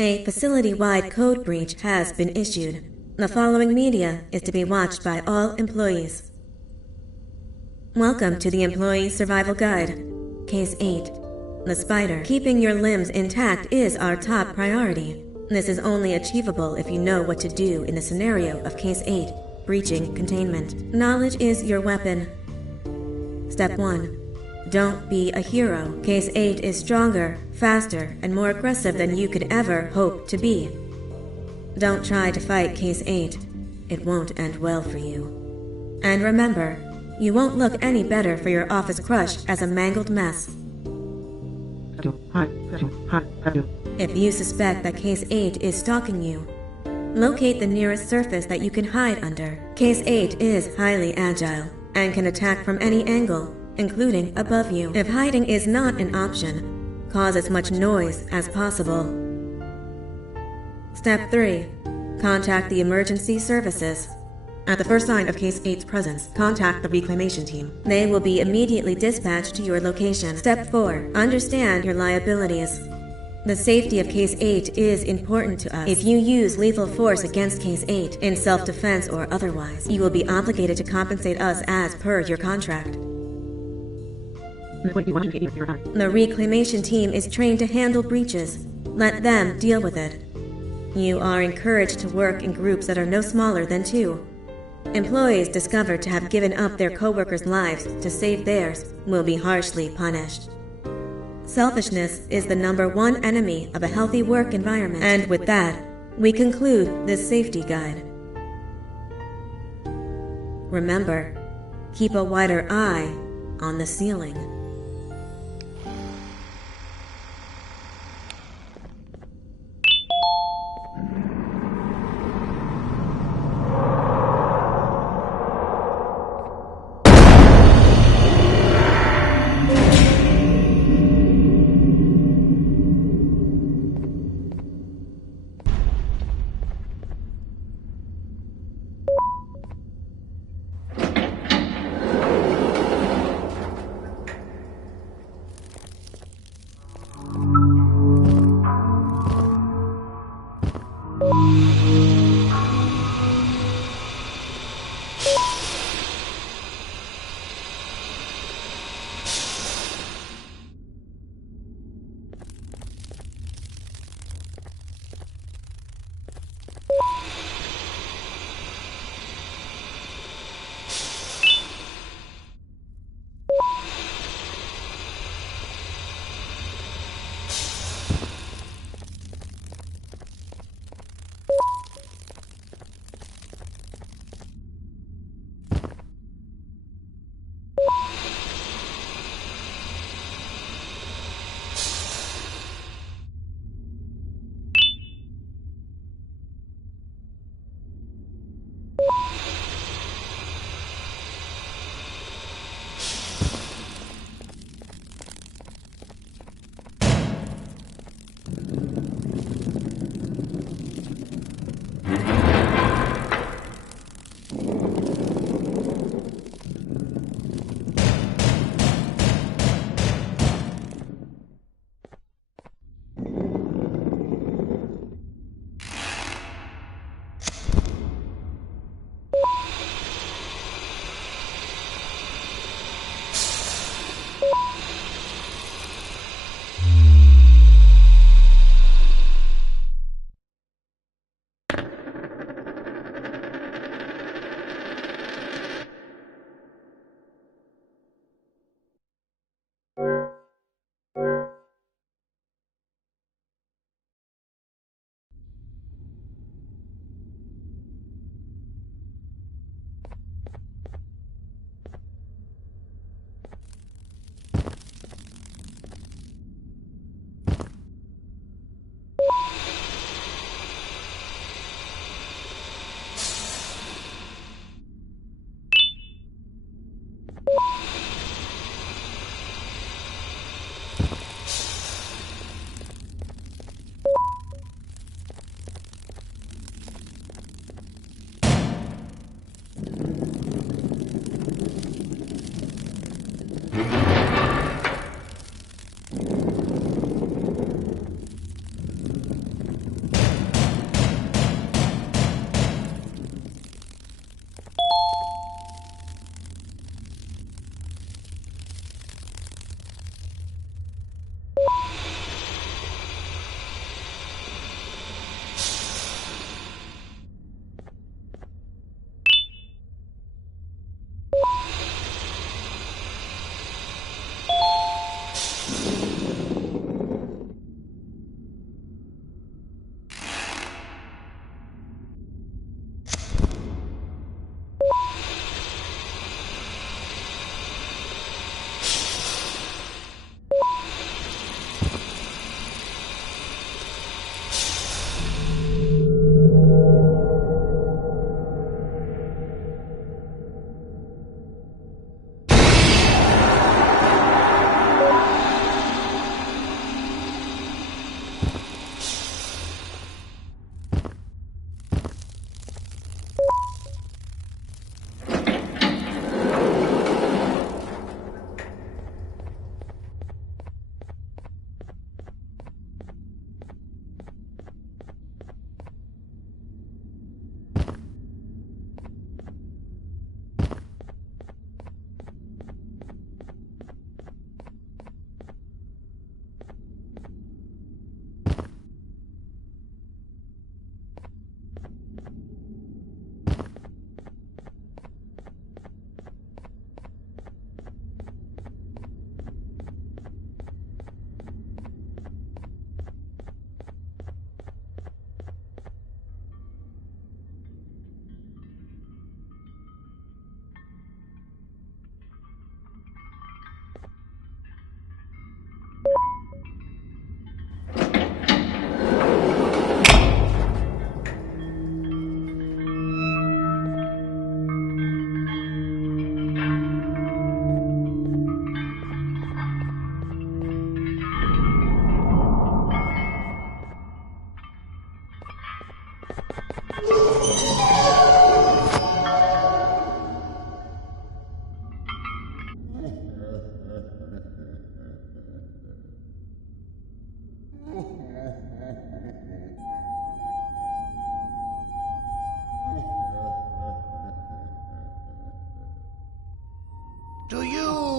A facility-wide code breach has been issued. The following media is to be watched by all employees. Welcome to the Employee Survival Guide. Case 8. The spider. Keeping your limbs intact is our top priority. This is only achievable if you know what to do in the scenario of Case 8, breaching containment. Knowledge is your weapon. Step 1. Don't be a hero. Case 8 is stronger, faster, and more aggressive than you could ever hope to be. Don't try to fight Case 8. It won't end well for you. And remember, you won't look any better for your office crush as a mangled mess. If you suspect that Case 8 is stalking you, locate the nearest surface that you can hide under. Case 8 is highly agile and can attack from any angle, including above you. If hiding is not an option, cause as much noise as possible. Step 3. Contact the emergency services. At the first sign of Case 8's presence, contact the reclamation team. They will be immediately dispatched to your location. Step 4. Understand your liabilities. The safety of Case 8 is important to us. If you use lethal force against Case 8, in self-defense or otherwise, you will be obligated to compensate us as per your contract. The reclamation team is trained to handle breaches. Let them deal with it. You are encouraged to work in groups that are no smaller than 2. Employees discovered to have given up their co-workers' lives to save theirs will be harshly punished. Selfishness is the #1 enemy of a healthy work environment. And with that, we conclude this safety guide. Remember, keep a wider eye on the ceiling.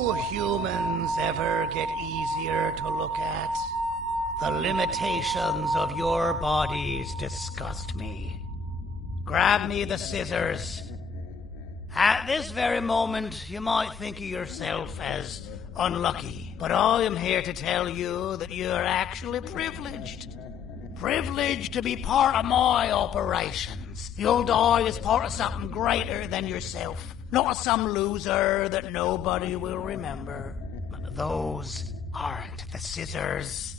you humans ever get easier to look at? The limitations of your bodies disgust me. Grab me the scissors. At this very moment, you might think of yourself as unlucky, but I am here to tell you that you are actually privileged. Privileged to be part of my operations. You'll die as part of something greater than yourself, not as some loser that nobody will remember. Those aren't the scissors.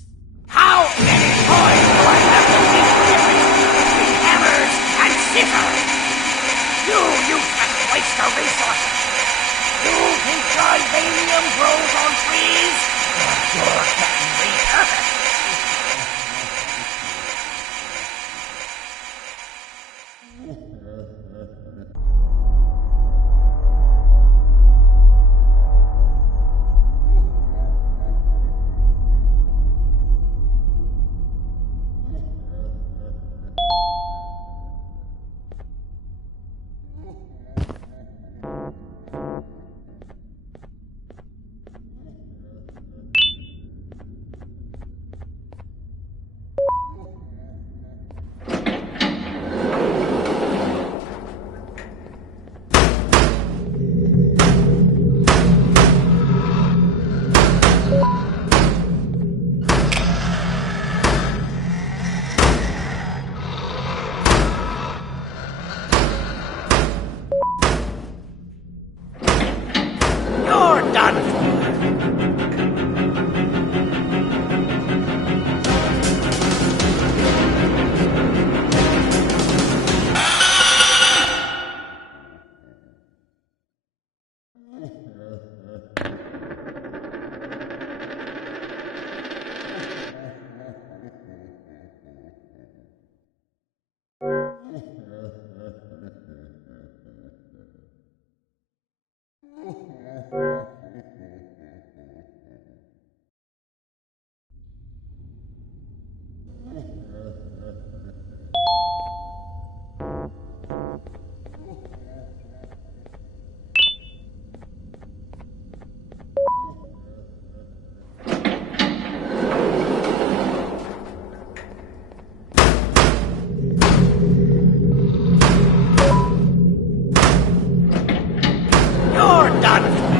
How many times do I have to teach you between hammers and scissors? You useless waste of resources! You think titanium grows on trees? You're getting repurposed! You're done for! You're done for!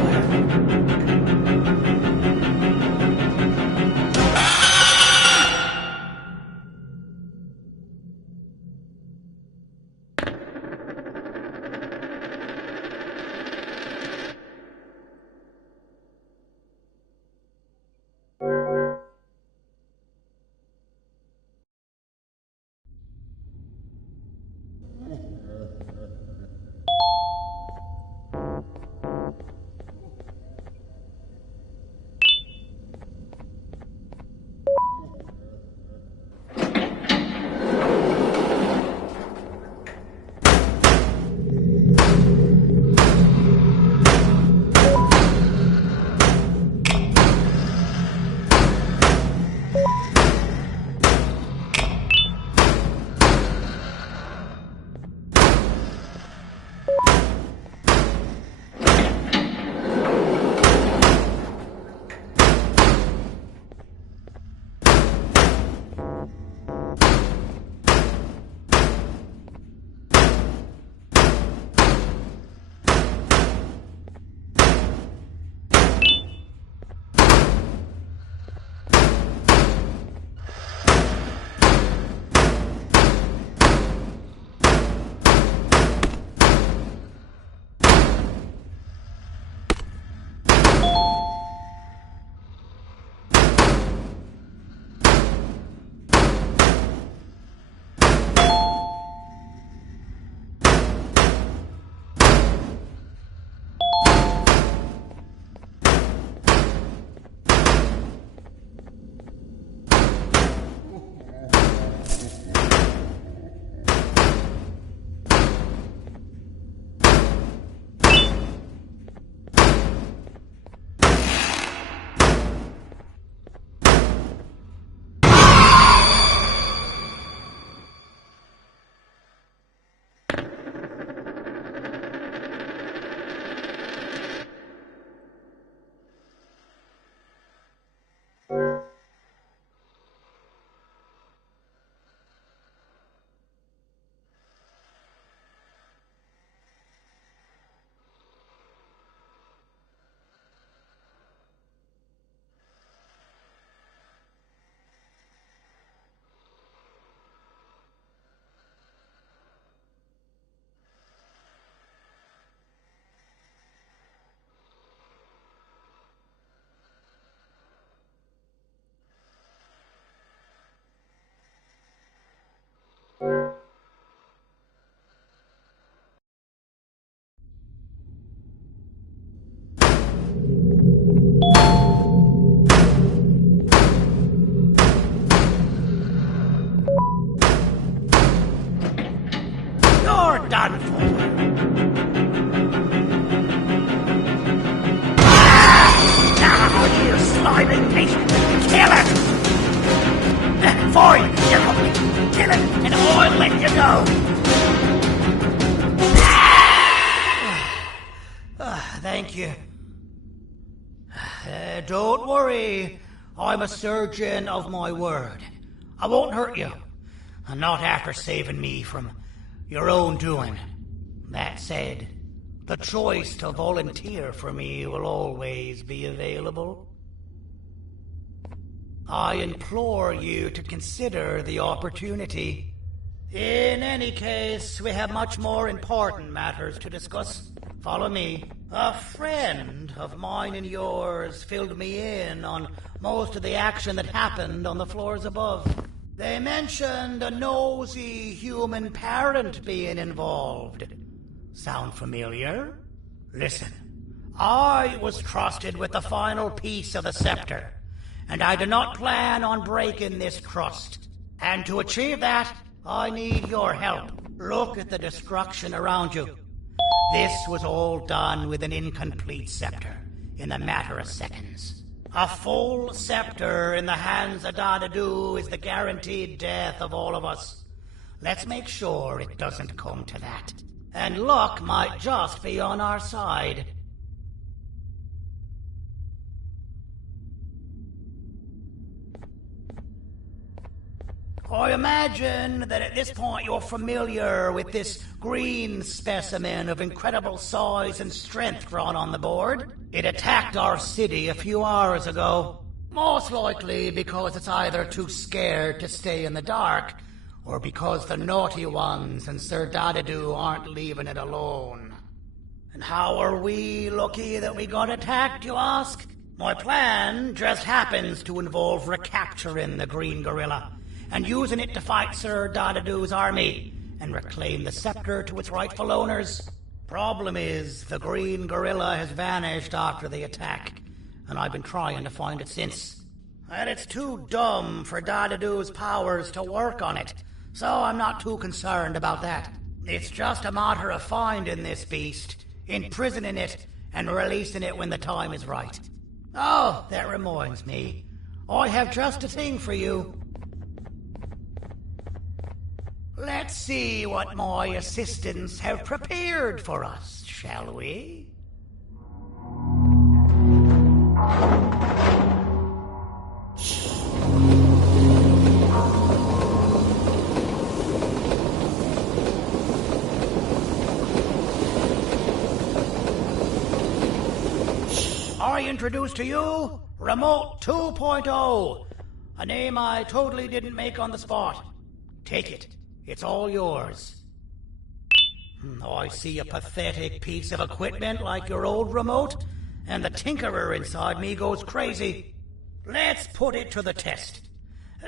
I'll let you go! Thank you. Don't worry. I'm a surgeon of my word. I won't hurt you. Not after saving me from your own doing. That said, the choice to volunteer for me will always be available. I implore you to consider the opportunity. In any case, we have much more important matters to discuss. Follow me. A friend of mine and yours filled me in on most of the action that happened on the floors above. They mentioned a nosy human parent being involved. Sound familiar? Listen, I was trusted with the final piece of the scepter, and I do not plan on breaking this trust. And to achieve that, I need your help. Look at the destruction around you. This was all done with an incomplete scepter, in a matter of seconds. A full scepter in the hands of Dadadu is the guaranteed death of all of us. Let's make sure it doesn't come to that. And luck might just be on our side. I imagine that at this point you're familiar with this green specimen of incredible size and strength drawn on the board. It attacked our city a few hours ago. Most likely because it's either too scared to stay in the dark, or because the naughty ones and Sir Dadadu aren't leaving it alone. And how are we lucky that we got attacked, you ask? My plan just happens to involve recapturing the green gorilla and using it to fight Sir Dadadu's army and reclaim the scepter to its rightful owners. Problem is, the green gorilla has vanished after the attack, and I've been trying to find it since. And it's too dumb for Dadadu's powers to work on it, so I'm not too concerned about that. It's just a matter of finding this beast, imprisoning it, and releasing it when the time is right. Oh, that reminds me. I have just a thing for you. Let's see what my assistants have prepared for us, shall we? I introduce to you Remote 2.0, a name I totally didn't make on the spot. Take it. It's all yours. I see a pathetic piece of equipment like your old remote, and the tinkerer inside me goes crazy. Let's put it to the test.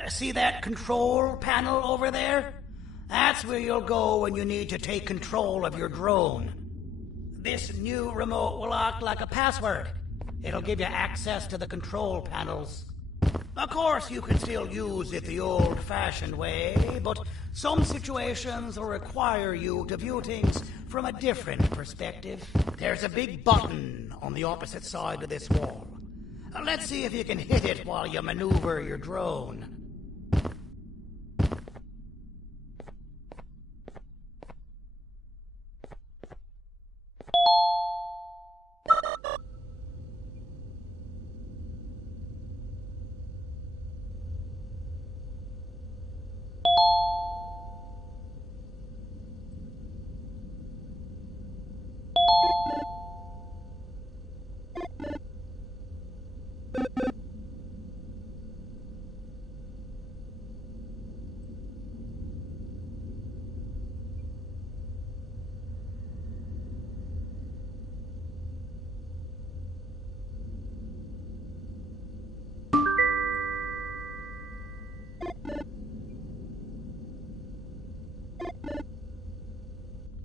See that control panel over there? That's where you'll go when you need to take control of your drone. This new remote will act like a password. It'll give you access to the control panels. Of course, you can still use it the old-fashioned way, but some situations will require you to view things from a different perspective. There's a big button on the opposite side of this wall. Let's see if you can hit it while you maneuver your drone.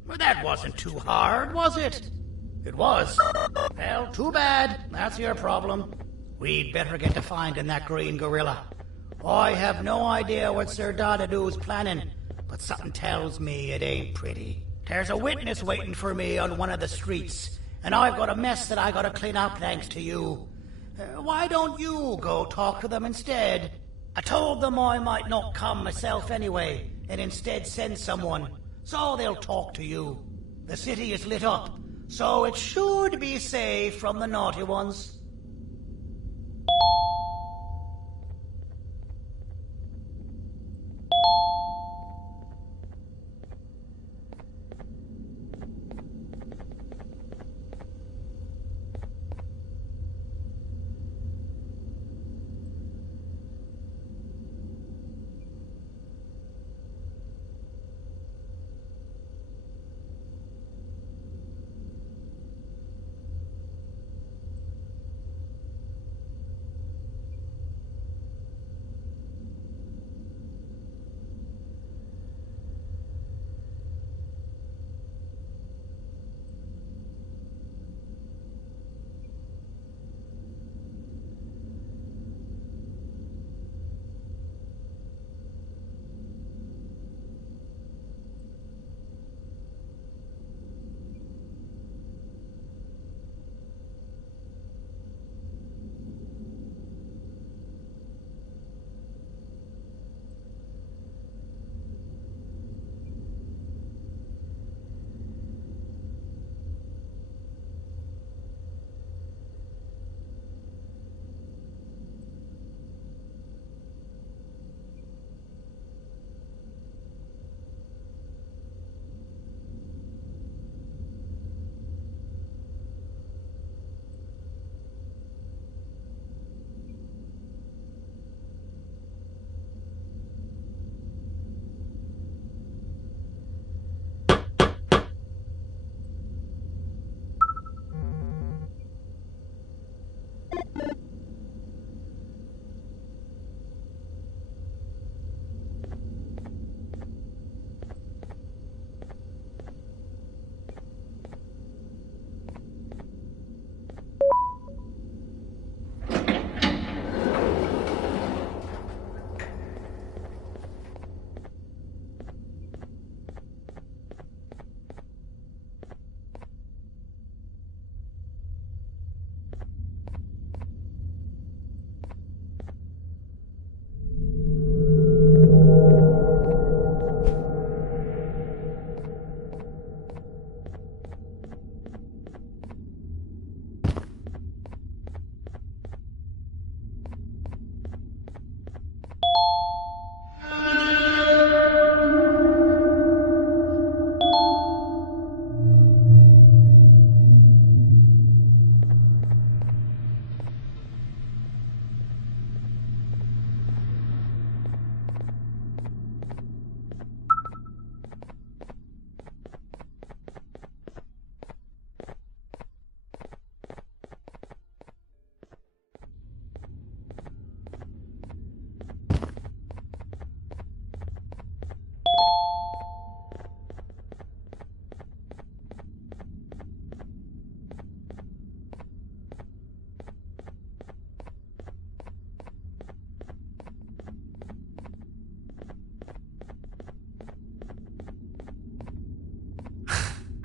Well, that wasn't too hard, was it? It was. Well, too bad. That's your problem. We'd better get to finding that green gorilla. I have no idea what Sir Dadadu's planning, but something tells me it ain't pretty. There's a witness waiting for me on one of the streets, and I've got a mess that I gotta clean up thanks to you. Why don't you go talk to them instead? I told them I might not come myself anyway, and instead send someone, so they'll talk to you. The city is lit up, so it should be safe from the naughty ones.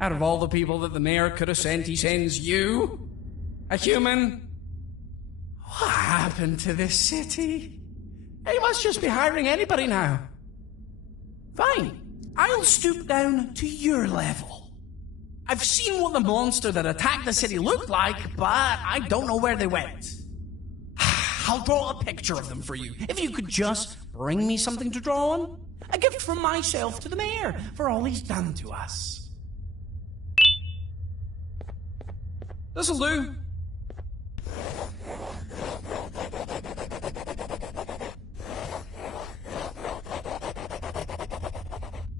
Out of all the people that the mayor could have sent, he sends you? A human? What happened to this city? He must just be hiring anybody now. Fine, I'll stoop down to your level. I've seen what the monster that attacked the city looked like, but I don't know where they went. I'll draw a picture of them for you, if you could just bring me something to draw on. A gift from myself to the mayor for all he's done to us. This'll do.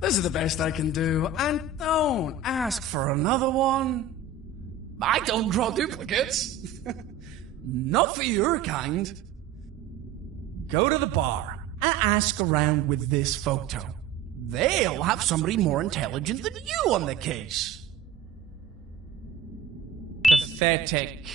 This is the best I can do, and don't ask for another one. I don't draw duplicates. Not for your kind. Go to the bar and ask around with this photo. They'll have somebody more intelligent than you on the case. Pathetic.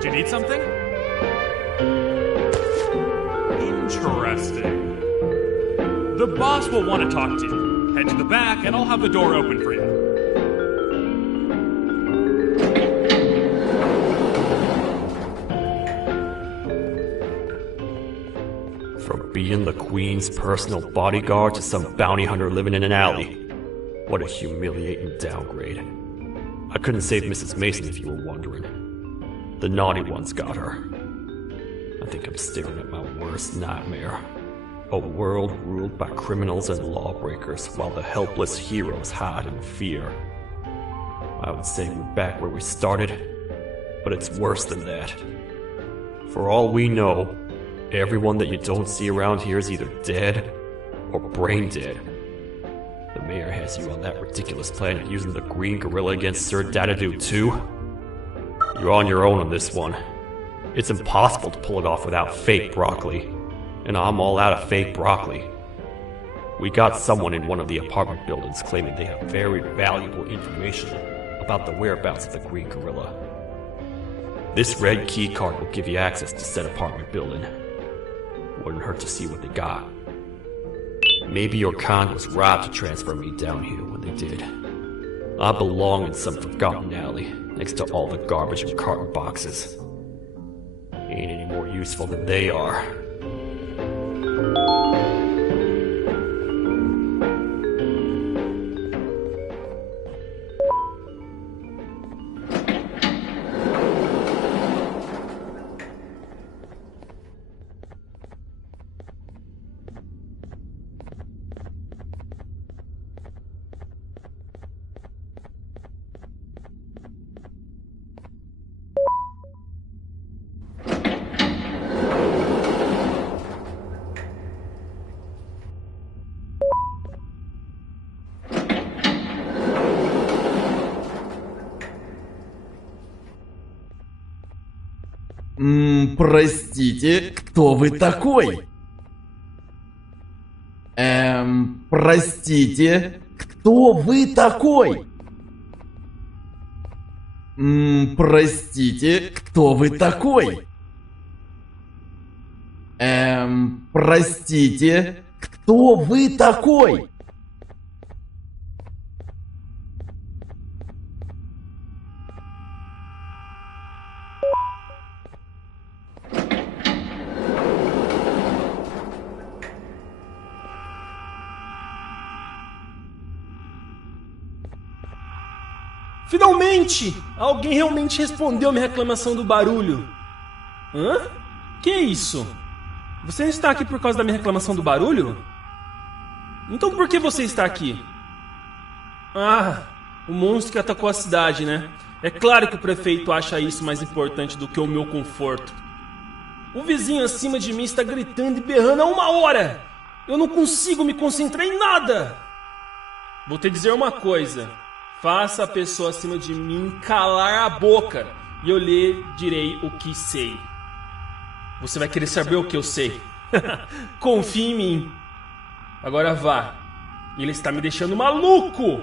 Did you need something? Interesting. The boss will want to talk to you. Head to the back and I'll have the door open for you. From being the Queen's personal bodyguard to some bounty hunter living in an alley. What a humiliating downgrade. I couldn't save Mrs. Mason if you were wondering. The naughty ones got her. I think I'm staring at my worst nightmare. A world ruled by criminals and lawbreakers while the helpless heroes hide in fear. I would say we're back where we started, but it's worse than that. For all we know, everyone that you don't see around here is either dead or brain dead. The mayor has you on that ridiculous planet using the green gorilla against Sir Dadadoo too? You're on your own on this one. It's impossible to pull it off without fake broccoli. And I'm all out of fake broccoli. We got someone in one of the apartment buildings claiming they have very valuable information about the whereabouts of the green gorilla. This red key card will give you access to said apartment building. Wouldn't hurt to see what they got. Maybe your kind was right to transfer me down here when they did. I belong in some forgotten alley next to all the garbage and carton boxes. Ain't any more useful than they are. Простите, кто вы такой? Простите, кто вы такой? Простите, кто вы такой? Простите, кто вы такой? Finalmente! Alguém realmente respondeu minha reclamação do barulho. Hã? Que isso? Você não está aqui por causa da minha reclamação do barulho? Então por que você está aqui? Ah, o monstro que atacou a cidade, né? É claro que o prefeito acha isso mais importante do que o meu conforto. O vizinho acima de mim está gritando e berrando há 1 hora! Eu não consigo me concentrar em nada! Vou te dizer uma coisa. Faça a pessoa acima de mim calar a boca e eu lhe direi o que sei. Você vai querer saber o que eu sei. Confie em mim. Agora vá. Ele está me deixando maluco.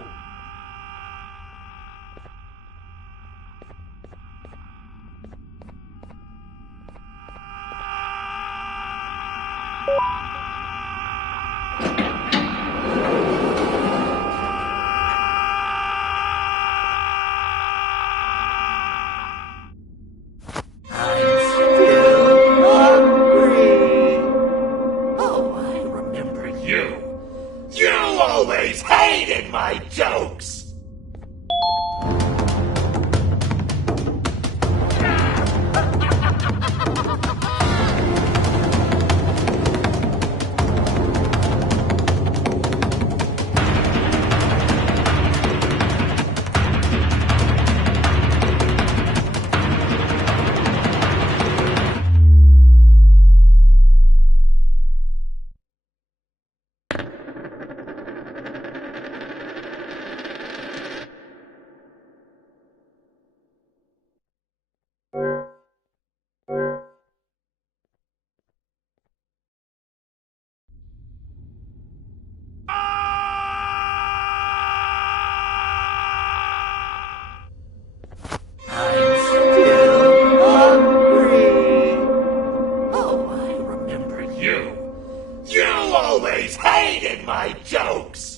You always hated my jokes!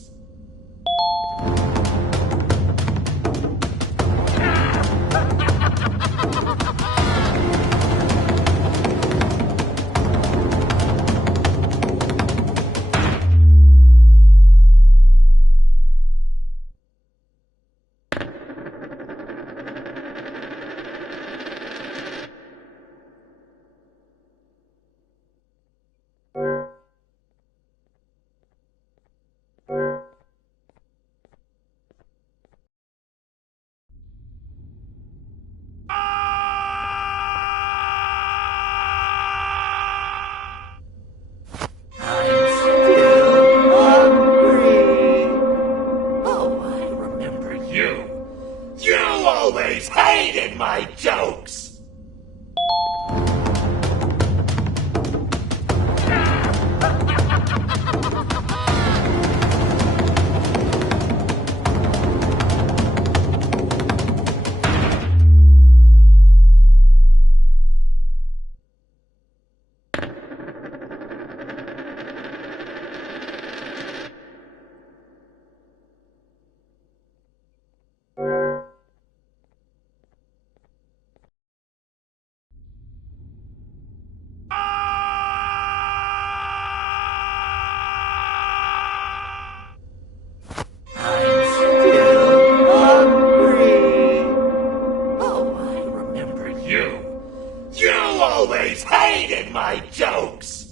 You always hated my jokes! You always hated my jokes!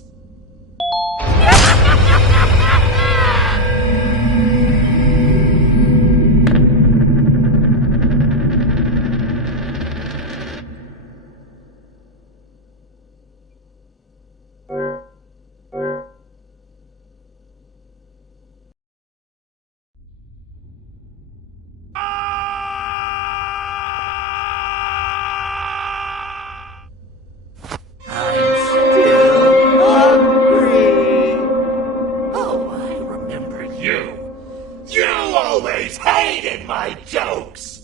You always hated my jokes!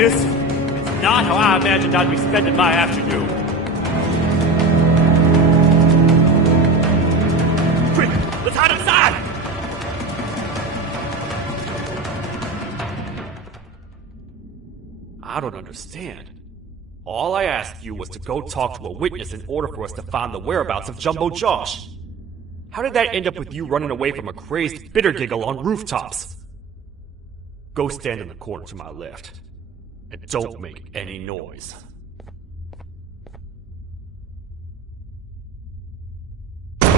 This is not how I imagined I'd be spending my afternoon. Quick, let's hide inside! I don't understand. All I asked you was to go talk to a witness in order for us to find the whereabouts of Jumbo Josh. How did that end up with you running away from a crazed bitter giggle on rooftops? Go stand in the corner to my left. And don't make any noise. Calm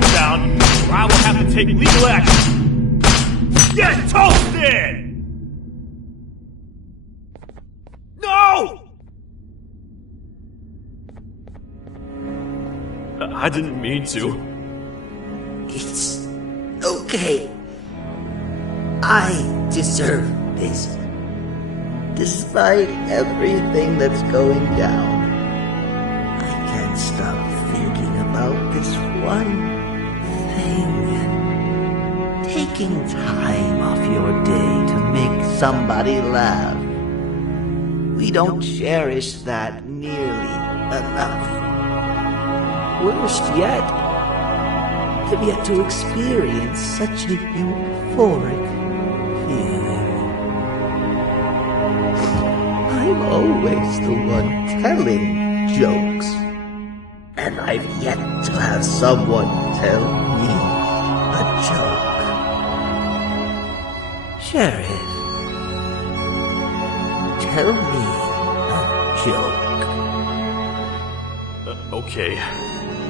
down, or I will have to take legal action. Get toasted! No! I didn't mean to. It's okay. I deserve this. Despite everything that's going down, I can't stop thinking about this one thing. Taking time off your day to make somebody laugh. We don't cherish that nearly enough. Worst yet, I've yet to experience such a euphoric feeling. I'm always the one telling jokes, and I've yet to have someone tell me a joke. Sheriff, tell me a joke. Okay,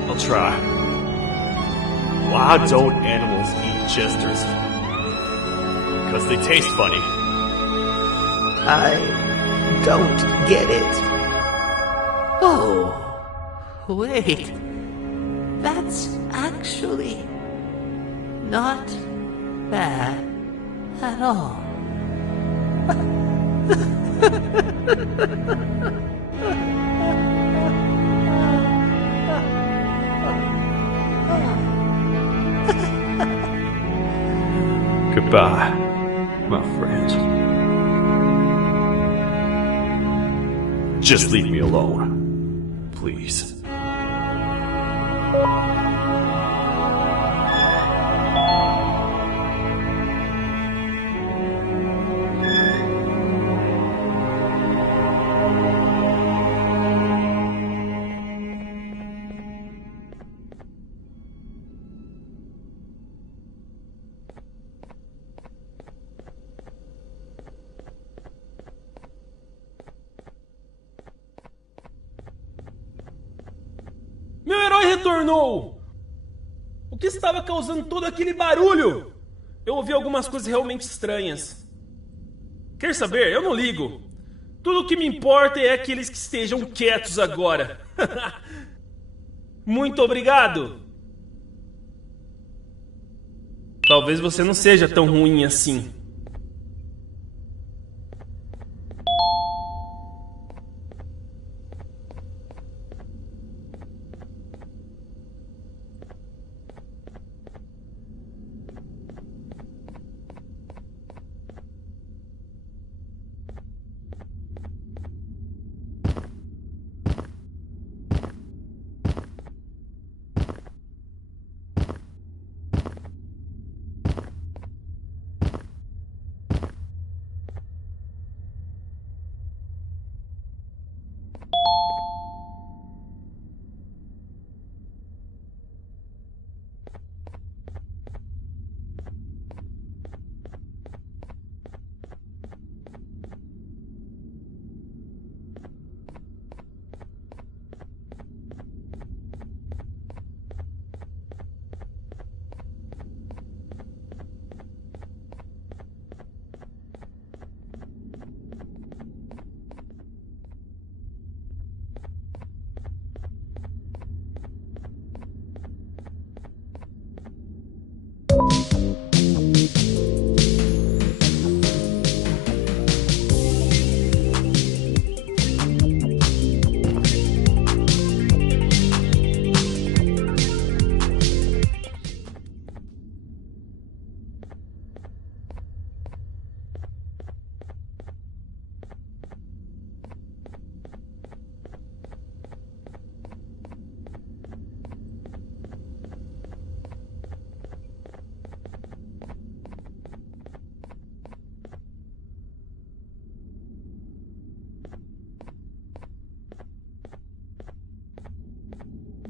I'll try. Why don't animals eat jesters? Because they taste funny. I don't get it. Oh, wait. That's actually not bad at all. Goodbye, my friend. Just leave me alone, please. Meu herói retornou! O que estava causando todo aquele barulho? Eu ouvi algumas coisas realmente estranhas. Quer saber? Eu não ligo. Tudo o que me importa é aqueles que estejam quietos agora. Muito obrigado! Talvez você não seja tão ruim assim.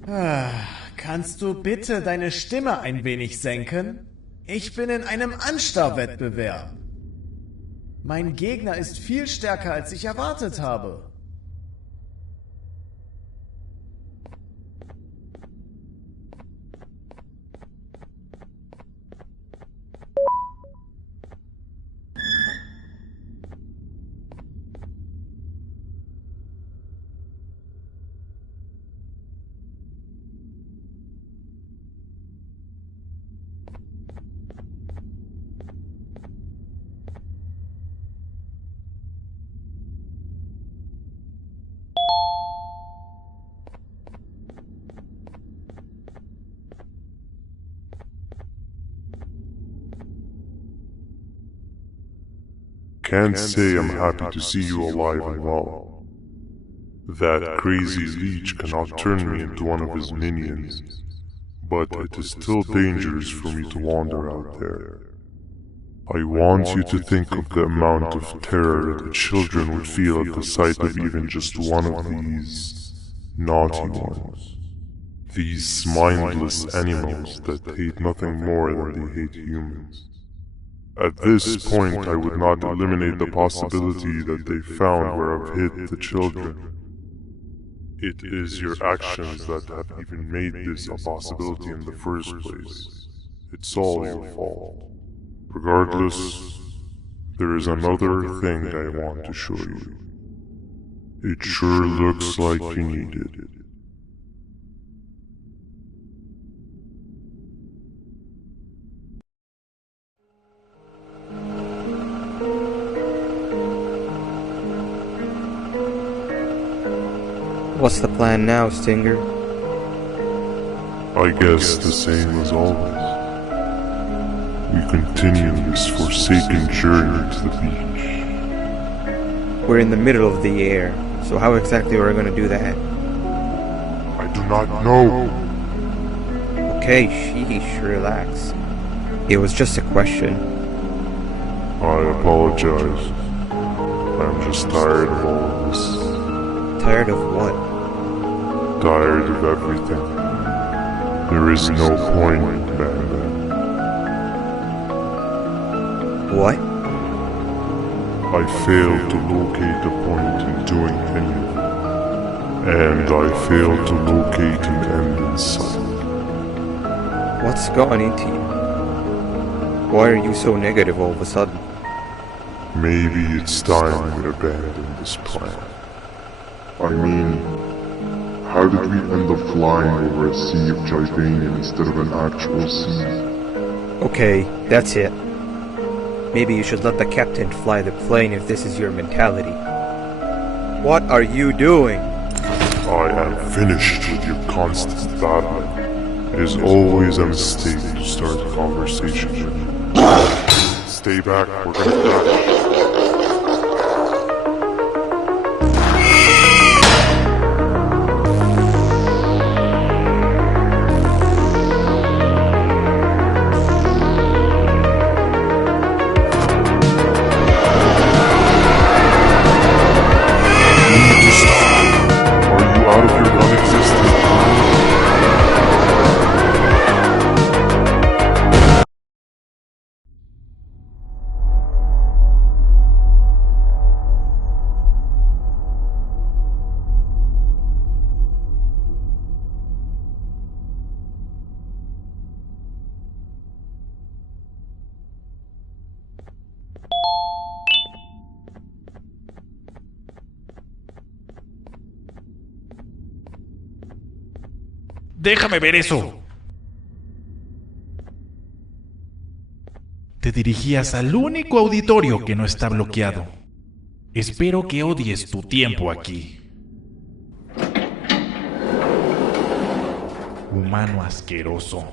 Kannst du bitte deine Stimme ein wenig senken? Ich bin in einem Anstarrwettbewerb. Mein Gegner ist viel stärker, als ich erwartet habe. Can't say I'm happy to see you alive and well. That crazy leech cannot turn me into one of his minions, but it is still dangerous for me to wander out there. I want you to think of the amount of terror that the children would feel at the sight of even just one of these naughty ones. These mindless animals that hate nothing more than they hate humans. At this point, I would not eliminate the possibility that they found where I've hid the children. It is your actions that have even made this a possibility in the first place. It's all your fault. Regardless, there is another thing I want to show you. It sure looks like you need it. What's the plan now, Stinger? I guess the same as always. We continue this forsaken journey to the beach. We're in the middle of the air, so how exactly are we going to do that? I do not know. Okay, sheesh, relax. It was just a question. I apologize. I'm just tired of all of this. Tired of what? Tired of everything. There is no point, Banban. What? I failed to locate a point in doing anything. And I failed to locate an end in sight. What's gone into you? Why are you so negative all of a sudden? Maybe it's time we abandon this plan. I mean, how did we end up flying over a sea of Givanium instead of an actual sea? Okay, that's it. Maybe you should let the captain fly the plane if this is your mentality. What are you doing? I am finished with your constant battling. It is always a mistake to start a conversation with you. Stay back, we're gonna crash. Déjame ver eso. Te dirigías al único auditorio que no está bloqueado. Espero que odies tu tiempo aquí. Humano asqueroso.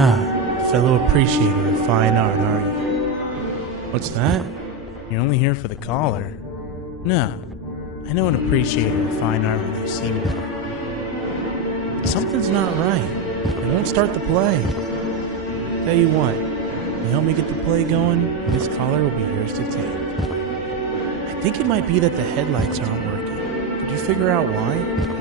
Fellow appreciator of fine art, are you? What's that? You're only here for the collar. No, I know an appreciator of fine art when I see one. But something's not right. They won't start the play. Tell you what, you help me get the play going, and this collar will be yours to take. I think it might be that the headlights aren't working. Could you figure out why?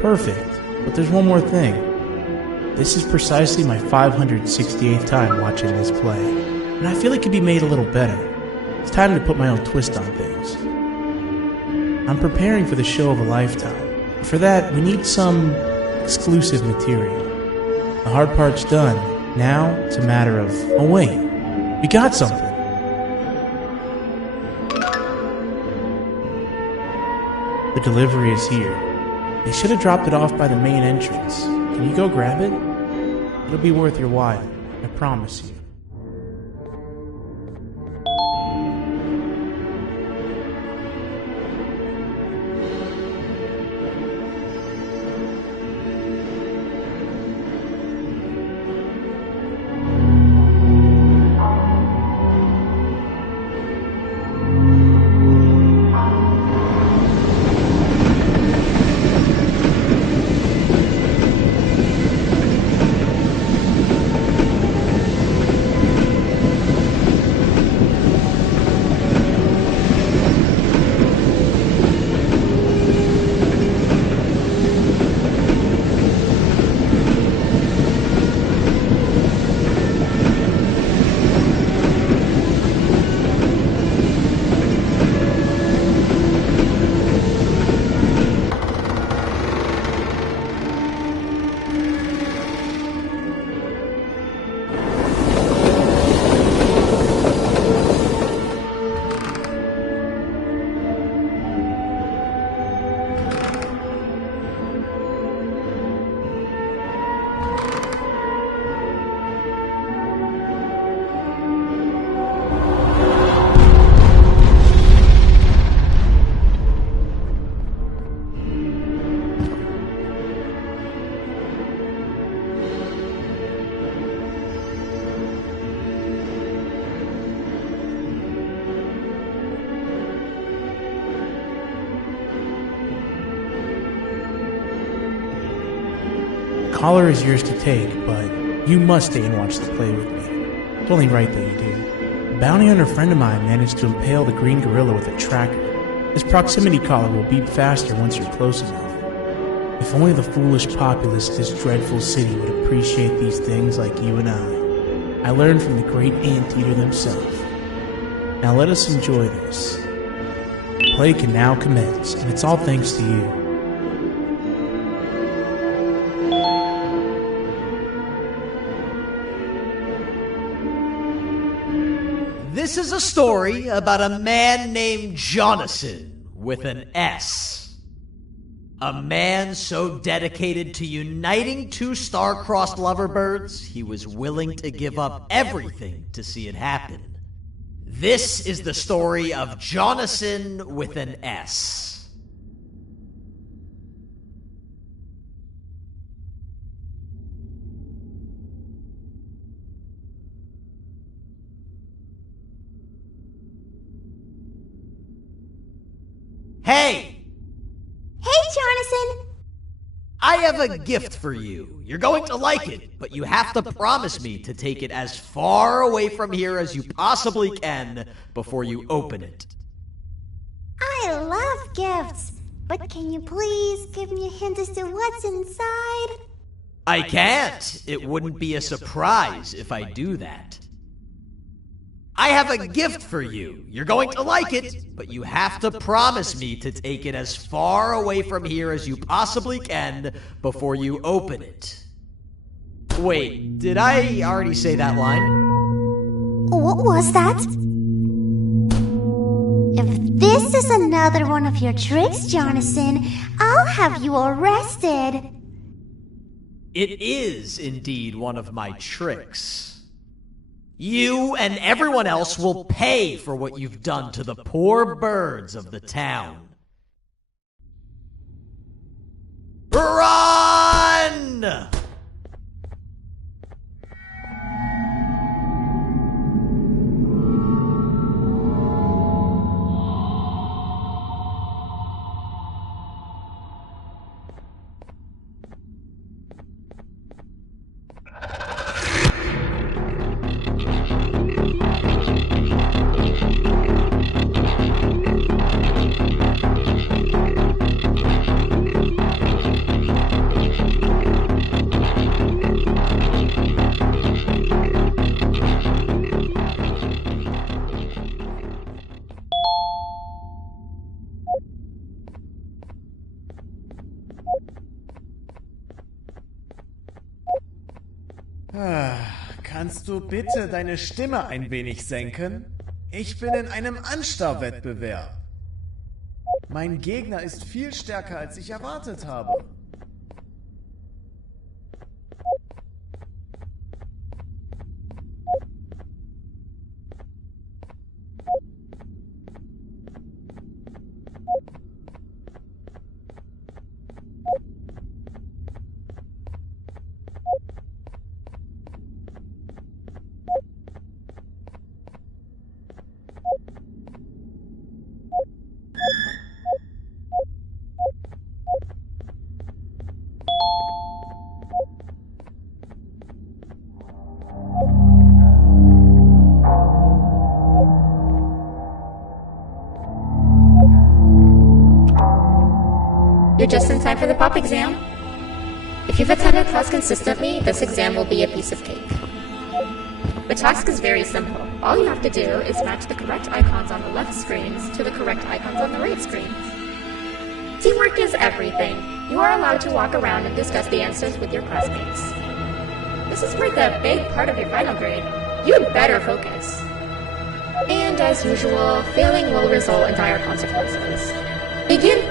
Perfect. But there's one more thing. This is precisely my 568th time watching this play, and I feel it could be made a little better. It's time to put my own twist on things. I'm preparing for the show of a lifetime. For that, we need some exclusive material. The hard part's done. Now, it's a matter of... Oh wait, we got something. The delivery is here. They should have dropped it off by the main entrance. Can you go grab it? It'll be worth your while, I promise you. The collar is yours to take, but you must stay and watch the play with me. It's only right that you do. A bounty hunter friend of mine managed to impale the green gorilla with a tracker. This proximity collar will beep faster once you're close enough. If only the foolish populace of this dreadful city would appreciate these things like you and I. I learned from the great anteater themselves. Now let us enjoy this. The play can now commence, and it's all thanks to you. This is a story about a man named Jonathan with an S. A man so dedicated to uniting two star-crossed loverbirds, he was willing to give up everything to see it happen. This is the story of Jonathan with an S. Hey! Hey, Jonathan! I have a gift for you. You're going to like it, but you have to promise me to take it as far away from here as you possibly can before you open it. I love gifts, but can you please give me a hint as to what's inside? I can't. It wouldn't be a surprise if I do that. I have a gift for you. You're going to like it, but you have to promise me to take it as far away from here as you possibly can before you open it. Wait, did I already say that line? What was that? If this is another one of your tricks, Jonathan, I'll have you arrested. It is indeed one of my tricks. You and everyone else will pay for what you've done to the poor birds of the town. Run! Kannst du bitte deine Stimme ein wenig senken? Ich bin in einem Anstarrwettbewerb. Mein Gegner ist viel stärker, als ich erwartet habe. You're just in time for the pop exam. If you've attended class consistently, this exam will be a piece of cake. The task is very simple. All you have to do is match the correct icons on the left screens to the correct icons on the right screens. Teamwork is everything. You are allowed to walk around and discuss the answers with your classmates. This is worth a big part of your final grade. You'd better focus. And as usual, failing will result in dire consequences. Begin!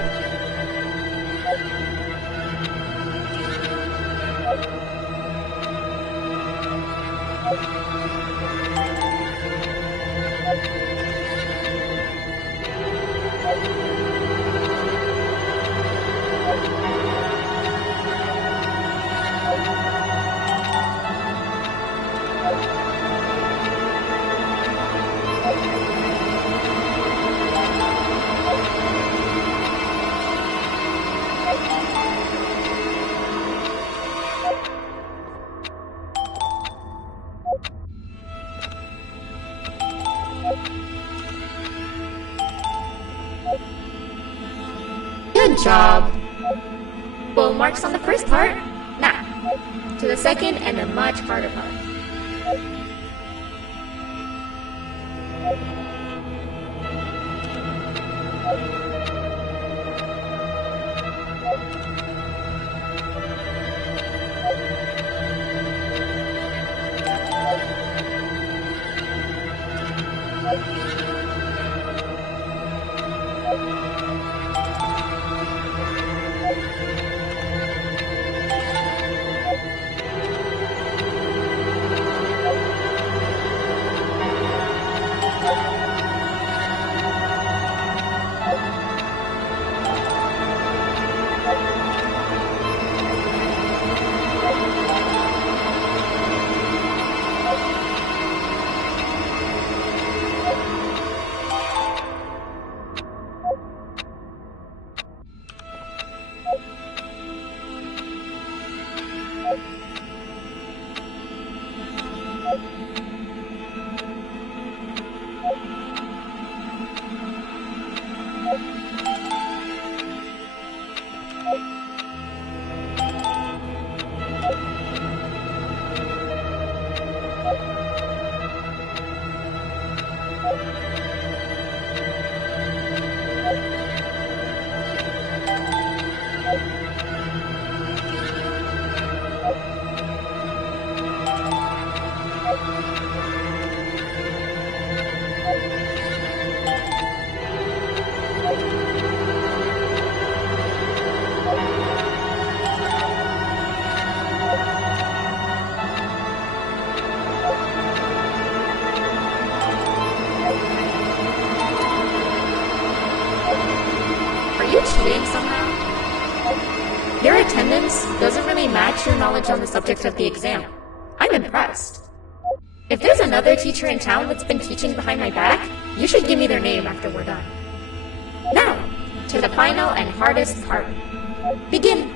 Good job. Full marks on the first part. Now, to the second and the much harder part. Are you cheating somehow? Your attendance doesn't really match your knowledge on the subject of the exam. I'm impressed. If there's another teacher in town that's been teaching behind my back, you should give me their name after we're done. Now, to the final and hardest part. Begin!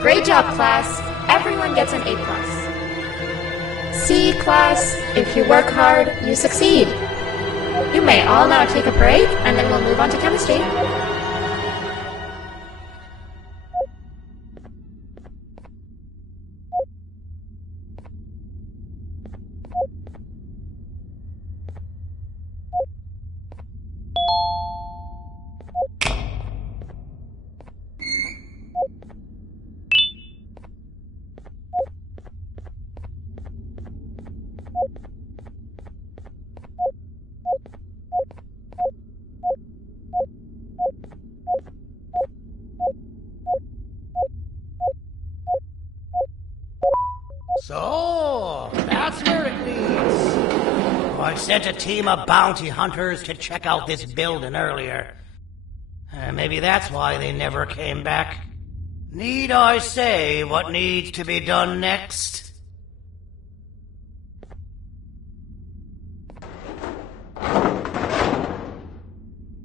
Great job, class. Everyone gets an A+. See, class, if you work hard, you succeed. You may all now take a break, and then we'll move on to chemistry. So, that's where it leads. I sent a team of bounty hunters to check out this building earlier. Maybe that's why they never came back. Need I say what needs to be done next?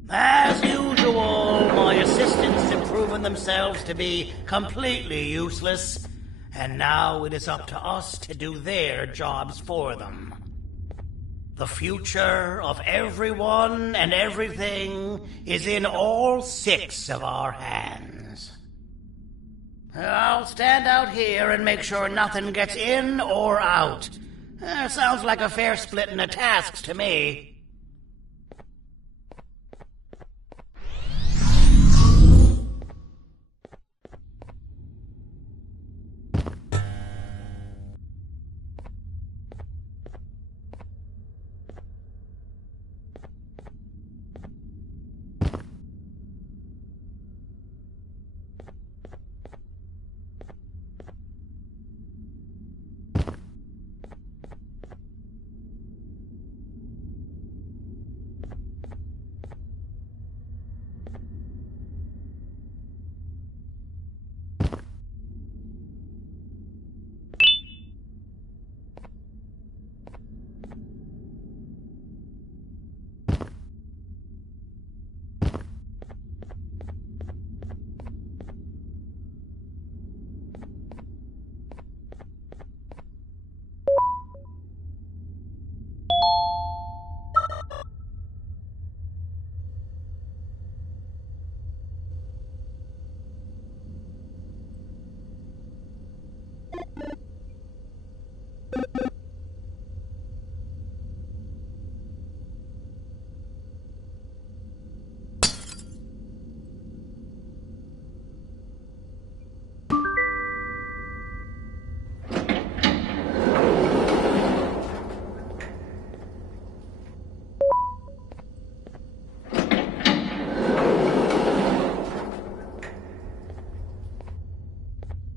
As usual, my assistants have proven themselves to be completely useless, and now it is up to us to do their jobs for them. The future of everyone and everything is in all 6 of our hands. I'll stand out here and make sure nothing gets in or out. Sounds like a fair splitting of tasks to me.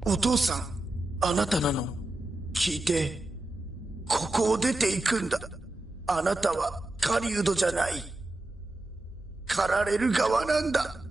お父さん、あなたなの。聞いて。ここを出ていくんだ。あなたは狩人じゃない。狩られる側なんだ。